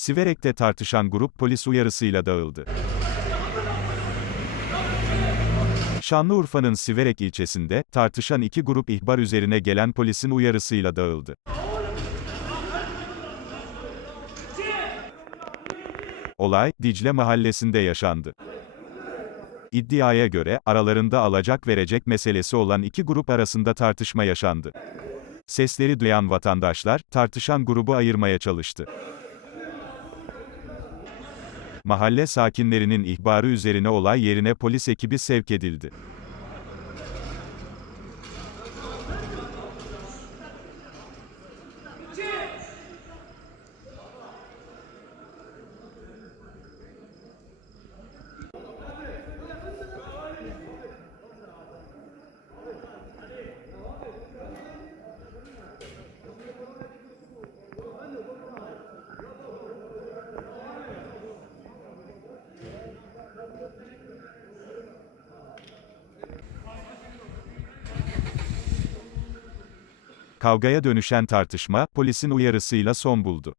Siverek'te tartışan grup polis uyarısıyla dağıldı. Şanlıurfa'nın Siverek ilçesinde, tartışan iki grup ihbar üzerine gelen polisin uyarısıyla dağıldı. Olay, Dicle mahallesinde yaşandı. İddiaya göre, aralarında alacak verecek meselesi olan iki grup arasında tartışma yaşandı. Sesleri duyan vatandaşlar, tartışan grubu ayırmaya çalıştı. Mahalle sakinlerinin ihbarı üzerine olay yerine polis ekibi sevk edildi. Kavgaya dönüşen tartışma, polisin uyarısıyla son buldu.